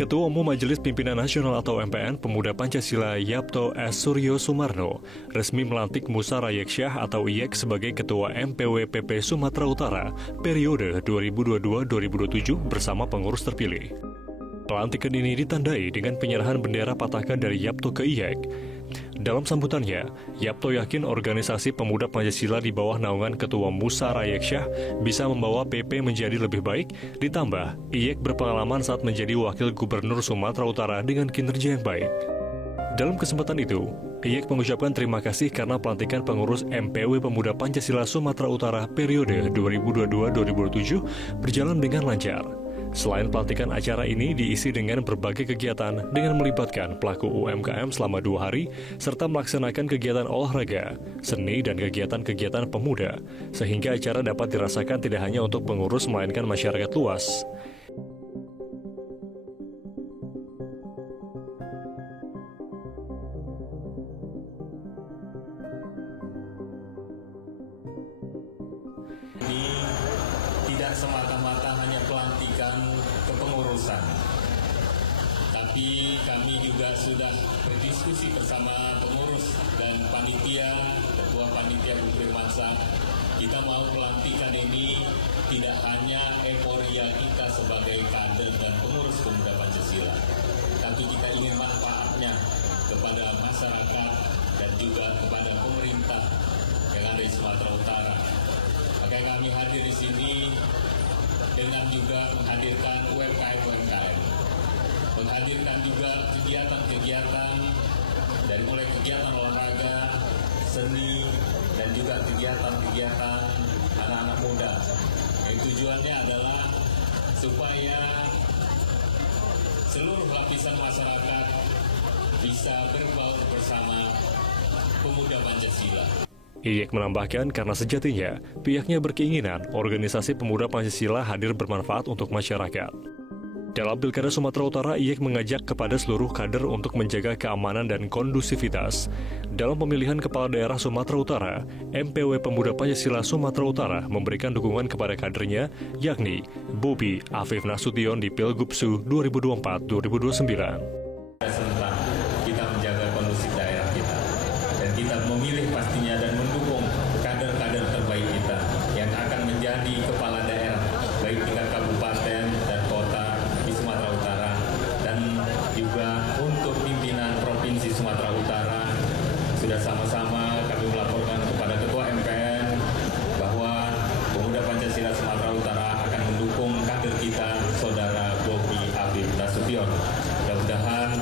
Ketua Umum Majelis Pimpinan Nasional atau MPN Pemuda Pancasila Yapto S. Suryo Sumarno resmi melantik Musa Rayeksyah atau IYEK sebagai Ketua MPWPP Sumatera Utara periode 2022-2027 bersama pengurus terpilih. Pelantikan ini ditandai dengan penyerahan bendera patakan dari Yapto ke IYEK. Dalam sambutannya, Yapto yakin organisasi pemuda Pancasila di bawah naungan Ketua Musa Rayeksyah bisa membawa PP menjadi lebih baik, ditambah IYEK berpengalaman saat menjadi Wakil Gubernur Sumatera Utara dengan kinerja yang baik. Dalam kesempatan itu, IYEK mengucapkan terima kasih karena pelantikan pengurus MPW Pemuda Pancasila Sumatera Utara periode 2022-2027 berjalan dengan lancar. Selain pelantikan, acara ini diisi dengan berbagai kegiatan dengan melibatkan pelaku UMKM selama 2 hari, serta melaksanakan kegiatan olahraga, seni, dan kegiatan-kegiatan pemuda, sehingga acara dapat dirasakan tidak hanya untuk pengurus melainkan masyarakat luas. Ini tidak semata-mata hanya pelantikan kepengurusan, tapi kami juga sudah berdiskusi bersama pengurus dan panitia, ketua panitia Bu Firmansyah. Kita mau pelantikan ini tidak hanya euforia kita sebagai kader dan pengurus pemuda Pancasila, tapi kita ingin manfaatnya kepada masyarakat dan juga kepada pemerintah yang ada di Sumatera Utara. Maka kami hadir di sini dengan juga menghadirkan UMKM, menghadirkan juga kegiatan-kegiatan dari mulai kegiatan olahraga, seni, dan juga kegiatan-kegiatan anak-anak muda. Yang tujuannya adalah supaya seluruh lapisan masyarakat bisa berbaur bersama pemuda Pancasila. IYEK menambahkan karena sejatinya pihaknya berkeinginan organisasi pemuda Pancasila hadir bermanfaat untuk masyarakat. Dalam Pilkada Sumatera Utara, IYEK mengajak kepada seluruh kader untuk menjaga keamanan dan kondusivitas. Dalam pemilihan kepala daerah Sumatera Utara, MPW Pemuda Pancasila Sumatera Utara memberikan dukungan kepada kadernya, yakni Bobi Afif Nasution di Pilgubsu 2024-2029. Serentak kita menjaga kondusif daerah kita, dan kita memilih pastinya dan mendukung kader-kader terbaik kita yang akan menjadi kepala daerah baik tingkat kabupaten dan kota di Sumatera Utara, dan juga untuk pimpinan Provinsi Sumatera Utara. Sudah sama-sama kami melaporkan kepada Ketua MPN bahwa Pemuda Pancasila Sumatera Utara akan mendukung kader kita, Saudara Bobi Afif Nasution. Mudah-mudahan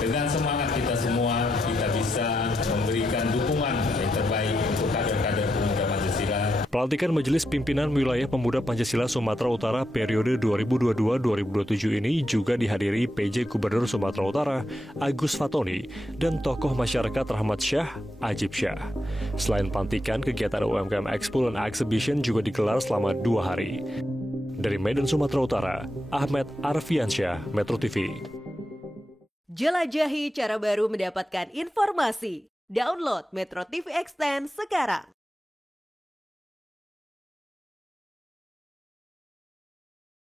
dengan semangat kita semua, kita bisa memberikan dukungan yang terbaik untuk kader-kader pemuda Pancasila. Pelantikan Majelis Pimpinan Wilayah Pemuda Pancasila Sumatera Utara periode 2022-2027 ini juga dihadiri PJ Gubernur Sumatera Utara Agus Fatoni dan tokoh masyarakat Rahmat Syah, Ajib Syah. Selain pelantikan, kegiatan UMKM Expo dan Exhibition juga digelar selama 2 hari. Dari Medan, Sumatera Utara, Ahmed Arfiansyah, Metro TV. Jelajahi cara baru mendapatkan informasi. Download Metro TV Extend sekarang.